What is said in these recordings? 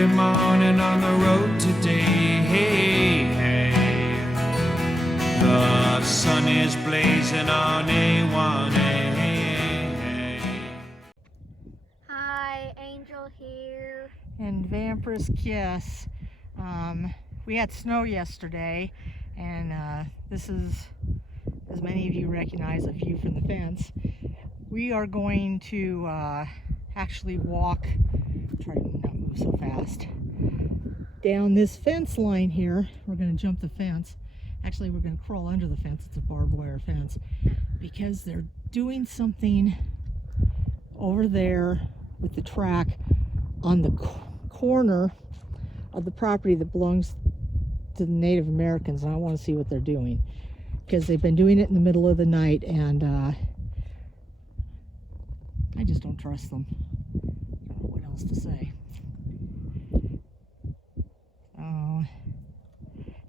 early morning on the road today. Hey, hey. The sun is blazing on A1A. Hi, Angel here. And Vampyresskiss. We had snow yesterday, and this is, as many of you recognize, a view from the fence. We are going to actually walk, try to not move so fast, down this fence line here. We're going to jump the fence. Actually, we're going to crawl under the fence. It's a barbed wire fence because they're doing something over there with the track on the corner of the property that belongs to the Native Americans, and I want to see what they're doing because they've been doing it in the middle of the night, and I just don't trust them. I don't know what else to say.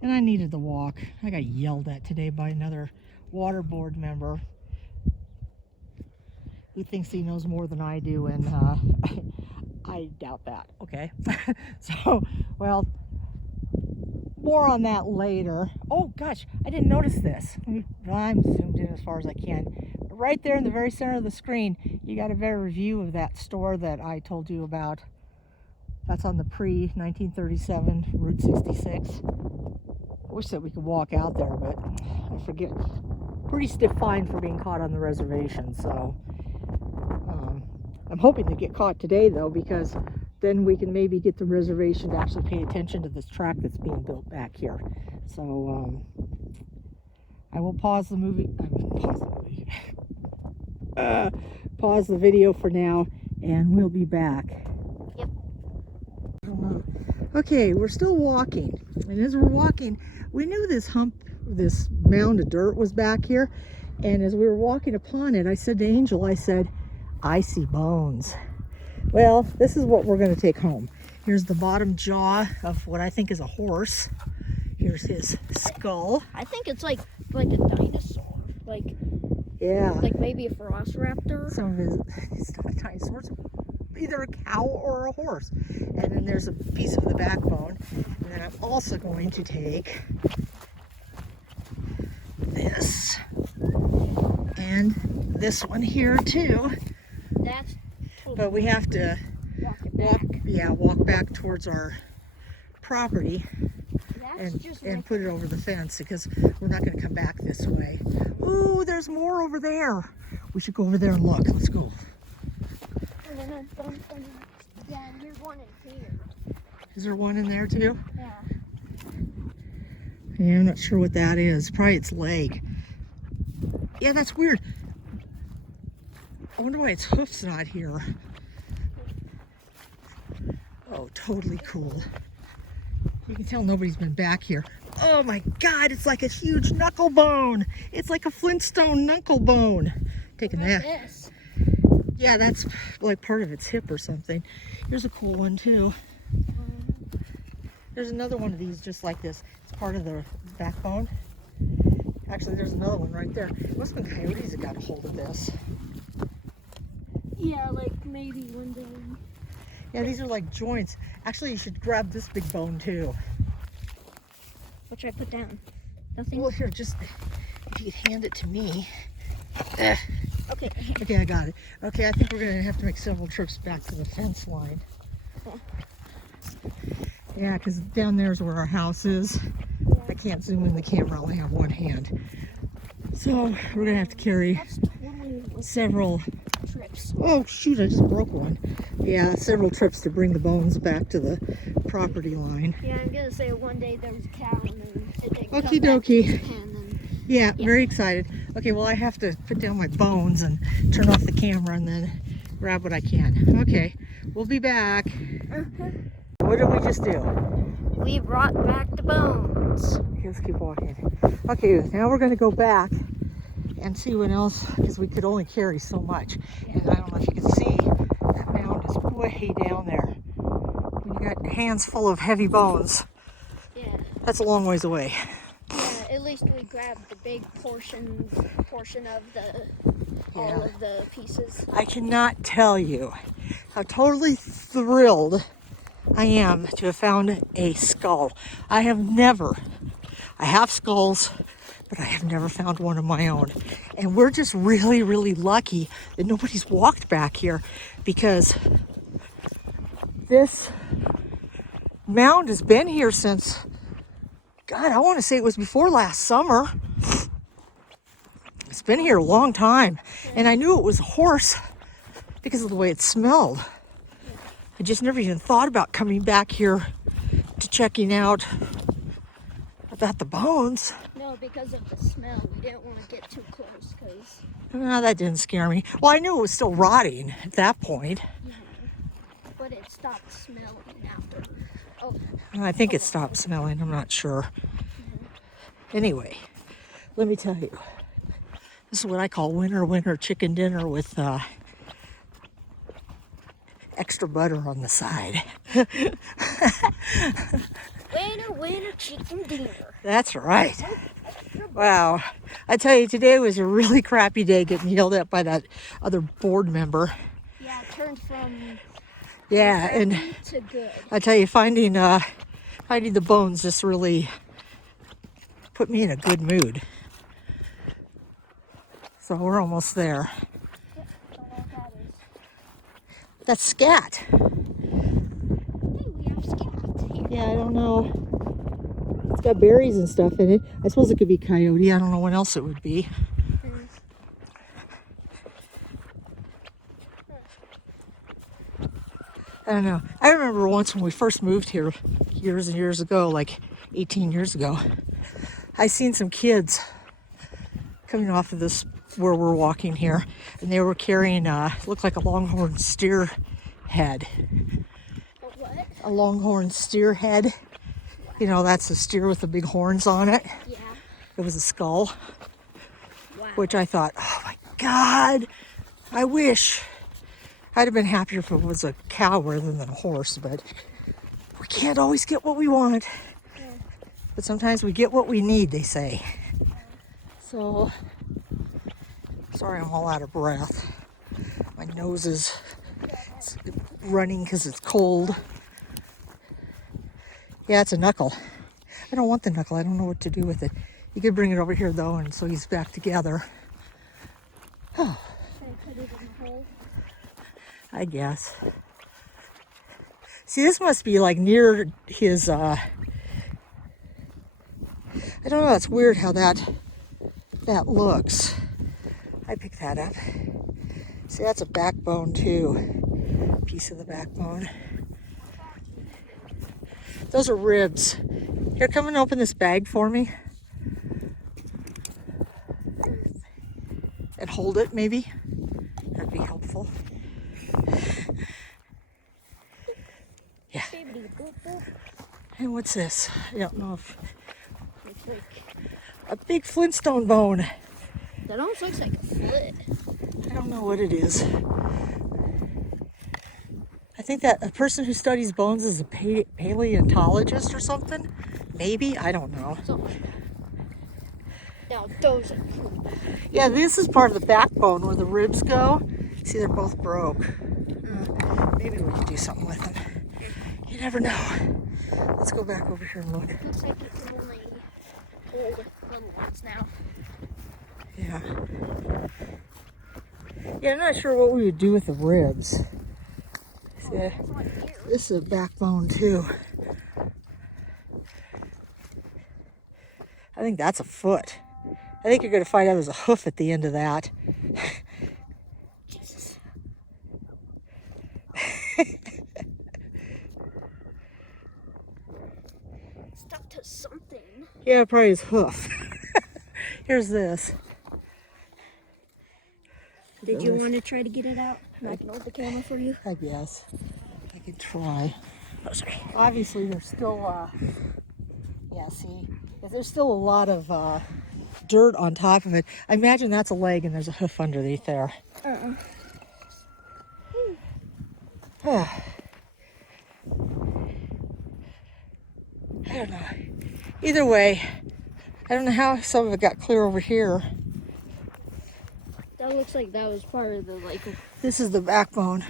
And I needed the walk. I got yelled at today by another water board member who thinks he knows more than I do, and I doubt that. Okay. So, well, more on that later. Oh gosh, I didn't notice this. I'm zoomed in as far as I can. Right there in the very center of the screen, you got a better view of that store that I told you about. That's on the pre-1937 Route 66. I wish that we could walk out there, but I forget. Pretty stiff fine for being caught on the reservation, so I'm hoping to get caught today, though, because then we can maybe get the reservation to actually pay attention to this track that's being built back here. So I will pause the movie. Pause the video for now, and we'll be back. Yep. Okay, we're still walking, and as we're walking, we knew this mound of dirt was back here, and as we were walking upon it, I said to Angel, I said, I see bones. Well, this is what we're going to take home. Here's the bottom jaw of what I think is a horse. Here's his skull. I think it's like a dinosaur. Yeah. Like maybe a velociraptor. Some of his, it's not a dinosaur, it's either a cow or a horse. And then there's a piece of the backbone. And then I'm also going to take this and this one here too. That's totally, but we have to walk back towards our property and put it over the fence because we're not going to come back this way. Ooh, there's more over there. We should go over there and look. Let's go. Yeah, and there's one in here. Is there one in there too? Yeah. Yeah, I'm not sure what that is. Probably its leg. Yeah, that's weird. I wonder why its hoof's not here. Oh, totally cool. You can tell nobody's been back here. Oh my God, it's like a huge knuckle bone. It's like a Flintstone knuckle bone. Taking that. This? Yeah, that's like part of its hip or something. Here's a cool one too. There's another one of these just like this. It's part of the backbone. Actually, there's another one right there. It must have been coyotes that got a hold of this. Yeah, like maybe one day. Yeah, these are like joints. Actually, you should grab this big bone too. What should I put down? Nothing? Well, here, just if you could hand it to me. Okay. Okay, I got it. Okay, I think we're going to have to make several trips back to the fence line. Okay. Yeah, because down there is where our house is. I can't zoom in the camera, I only have one hand. So we're going to have to carry several trips. Oh shoot, I just broke one. Yeah, several trips to bring the bones back to the property line. Yeah, I'm going to say one day there was a cow and then Okie dokie. Yeah. Very excited. Okay, well I have to put down my bones and turn off the camera and then grab what I can. Okay, we'll be back. What did we just do? We brought back the bones. Okay, let's keep walking. Okay, now we're going to go back and see what else, because we could only carry so much. And I don't know if you can see, that mound is way down there. When you got hands full of heavy bones, Yeah. that's a long ways away. Yeah, at least we grabbed the big portion of all of the pieces. I cannot tell you how totally thrilled I am to have found a skull. I have skulls, but I have never found one of my own. And we're just really, really lucky that nobody's walked back here, because this mound has been here since, God, I want to say it was before last summer. It's been here a long time. And I knew it was a horse because of the way it smelled. I just never even thought about coming back here to checking out about the bones. No, because of the smell. We didn't want to get too close because... That didn't scare me. Well, I knew it was still rotting at that point. Yeah, but it stopped smelling after. Oh, I think it stopped smelling. I'm not sure. Anyway, let me tell you. This is what I call winter chicken dinner with extra butter on the side. winter chicken dinner. That's right. Wow. I tell you, today was a really crappy day getting yelled at by that other board member. Yeah, it turned from and to good. I tell you, finding the bones just really put me in a good mood. So we're almost there. That's scat. Hey, we have scat here. Yeah, I don't know. It's got berries and stuff in it. I suppose it could be coyote. I don't know what else it would be. I don't know. I remember once when we first moved here years and years ago, like 18 years ago, I seen some kids coming off of this where we're walking here, and they were carrying looked like a longhorn steer head. A what? A longhorn steer head. You know, that's a steer with the big horns on it. Yeah. It was a skull. Wow. Which I thought, oh my God, I wish. I'd have been happier if it was a cow rather than a horse, but we can't always get what we want. Yeah. But sometimes we get what we need, they say. So, sorry I'm all out of breath. My nose is running because it's cold. Yeah, it's a knuckle. I don't want the knuckle. I don't know what to do with it. You could bring it over here though, and so he's back together. Oh. Should I put it in the hole? I guess. See, this must be like near his, I don't know, it's weird how that looks. I picked that up. See, that's a backbone too. Piece of the backbone. Those are ribs. Here, come and open this bag for me. And hold it, maybe. That'd be helpful. Yeah. And what's this? I don't know if... It's like, a big Flintstone bone. that almost looks like a foot. I don't know what it is. I think that a person who studies bones is a paleontologist or something. Maybe, I don't know. Something like that. Now those are cool. Yeah, this is part of the backbone where the ribs go. See, they're both broke. Maybe we could do something with them. You never know. Let's go back over here and look. Looks like you can only hold little ones now. Yeah. Yeah, I'm not sure what we would do with the ribs. See, There's one here. this is a backbone too. I think that's a foot. I think you're going to find out there's a hoof at the end of that. Jesus. Stuck to something. Yeah, probably his hoof. Here's this. Did you want to try to get it out? I can hold the camera for you. I guess. I could try. Oh, sorry. Obviously, there's still, yeah, see, there's still a lot of dirt on top of it. I imagine that's a leg and there's a hoof underneath there. I don't know. Either way, I don't know how some of it got clear over here. That looks like that was part of the, like... This is the backbone.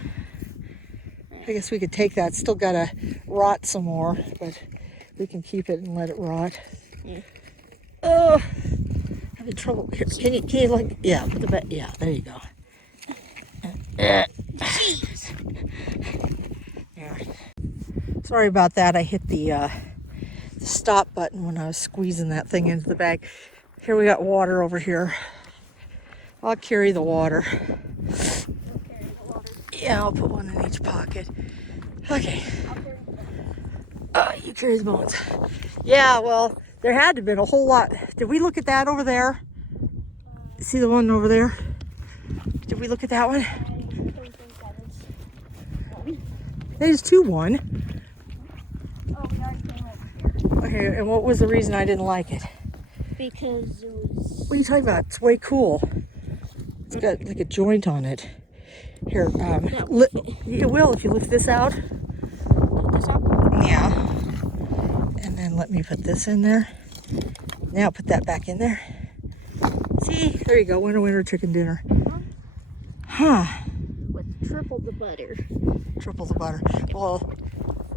I guess we could take that. Still gotta rot some more, but we can keep it and let it rot. Yeah. Oh, having trouble here. Can you like, yeah, put the back, yeah, there you go. Jeez. Yeah. Sorry about that. I hit the stop button when I was squeezing that thing into the bag. Here we got water over here. I'll carry the water. Yeah, I'll put one in each pocket. Okay. You carry the bones. Yeah, well, there had to have been a whole lot. Did we look at that over there? See the one over there? Did we look at that one? I don't think that is one. There's 2-1. Oh, we already came over here. Okay, and what was the reason I didn't like it? Because it was... What are you talking about? It's way cool. It's got like a joint on it. Here, it will if you lift this out. This up? Yeah. And then let me put this in there. Now put that back in there. See? There you go. Winner, winner, chicken dinner. Huh. With triple the butter. Triple the butter. Well,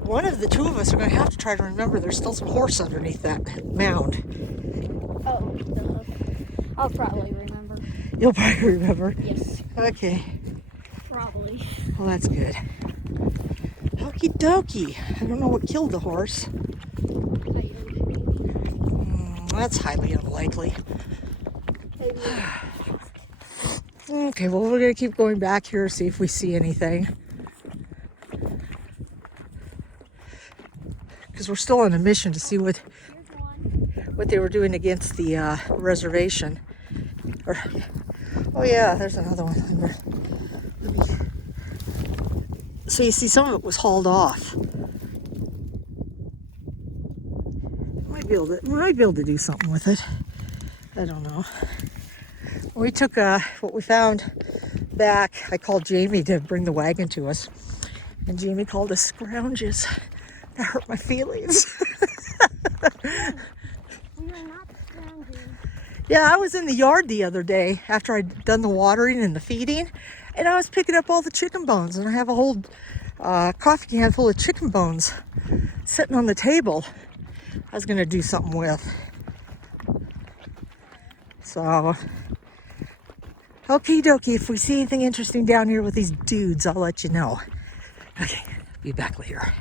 one of the two of us are going to have to try to remember there's still some horse underneath that mound. Oh, okay. I'll probably remember. You'll probably remember. Yes. Okay. Probably. Well, that's good. Okie dokie. I don't know what killed the horse. That's highly unlikely. Okay, well, we're going to keep going back here, see if we see anything. Because we're still on a mission to see what they were doing against the reservation. Or, oh yeah, there's another one. So you see, some of it was hauled off. We might be able to do something with it. I don't know. We took what we found back. I called Jamie to bring the wagon to us, and Jamie called us scrounges. That hurt my feelings. We are not scrounging. Yeah, I was in the yard the other day after I'd done the watering and the feeding, and I was picking up all the chicken bones, and I have a whole coffee can full of chicken bones sitting on the table I was going to do something with. So, okie dokie, if we see anything interesting down here with these dudes, I'll let you know. Okay, be back later.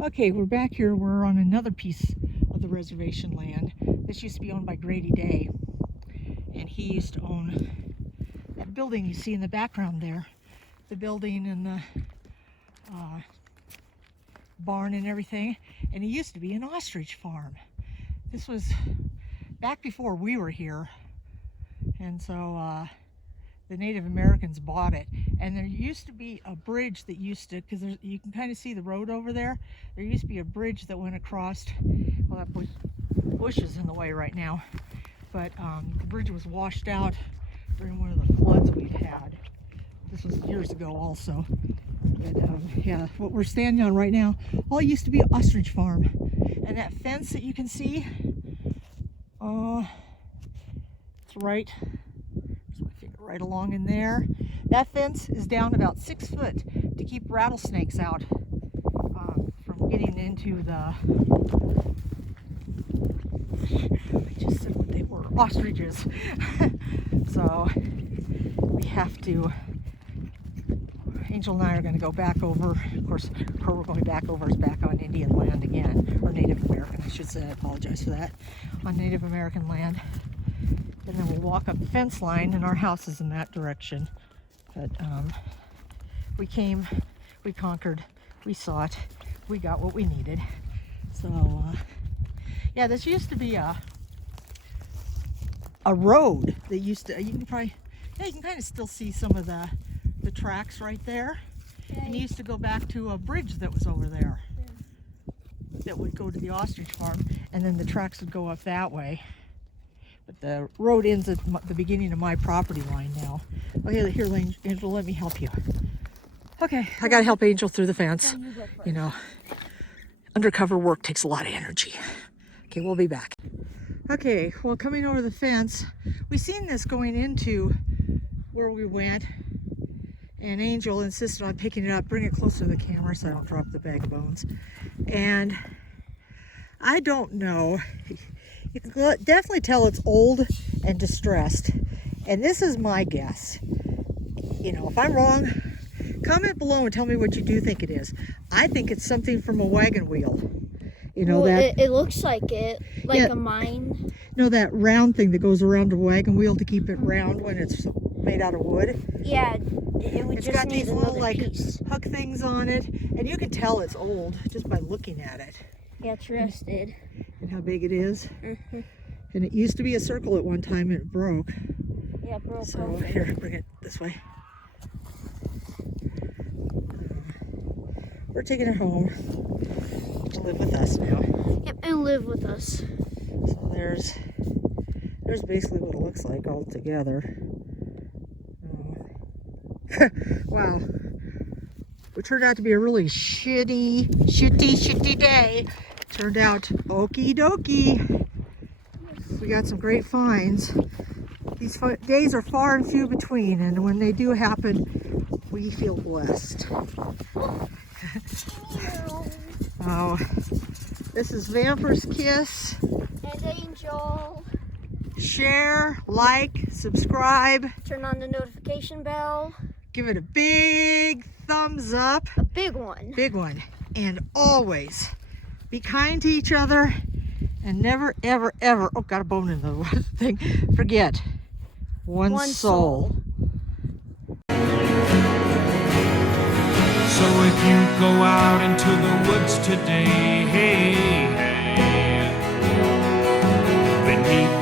Okay, we're back here. We're on another piece of the reservation land. This used to be owned by Grady Day, and he used to own that building you see in the background there. The building and the barn and everything. And it used to be an ostrich farm. This was back before we were here. And so the Native Americans bought it. And there used to be a bridge that used to, because you can kind of see the road over there. There used to be a bridge that went across, well, that bush is in the way right now. But the bridge was washed out during one of the floods we've had. This was years ago also. But yeah, what we're standing on right now, all used to be an ostrich farm. And that fence that you can see, it's right along in there. That fence is down about 6 foot to keep rattlesnakes out from getting into the, I just said what they were, ostriches. So we have to, Angel and I are going to go back over, of course, where we're going back over is back on Indian land again, or Native American, I should say. I apologize for that. On Native American land. And then we'll walk up the fence line, and our house is in that direction. But we came, we conquered, we sought, we got what we needed. So, yeah, this used to be a road that used to, you can probably, yeah, you can kind of still see some of the tracks right there. Okay. And you used to go back to a bridge that was over there. Yeah. That would go to the ostrich farm, and then the tracks would go up that way. But the road ends at the beginning of my property line now. Okay, here, Angel, let me help you. Okay, I gotta help Angel through the fence. You know, undercover work takes a lot of energy. Okay, we'll be back. Okay, well, coming over the fence, we seen this going into where we went. And Angel insisted on picking it up. Bring it closer to the camera so I don't drop the bag of bones. And I don't know. You can definitely tell it's old and distressed. And this is my guess. You know, if I'm wrong, comment below and tell me what you do think it is. I think it's something from a wagon wheel. You know, well, that it looks like it, like yeah, a mine. you know that round thing that goes around a wagon wheel to keep it round when it's made out of wood? Yeah, it would It's just got need these another little like piece. hook things on it, and you can tell it's old just by looking at it Yeah, it's rusted. and how big it is. Mm-hmm. And it used to be a circle at one time and it broke. Yeah, broke So open. here, bring it this way. We're taking it home to live with us now. Yep, and live with us. So there's basically what it looks like all together. Wow. It turned out to be a really shitty day. Turned out okie dokie. We got some great finds. These days are far and few between, and when they do happen, we feel blessed. Oh, this is Vampyresskiss. And Angel. Share, like, subscribe. Turn on the notification bell. Give it a big thumbs up. A big one. Big one. And always be kind to each other and never, ever, ever, oh, got a bone in the thing, forget one soul. So if you go out into the woods today, hey, hey, beneath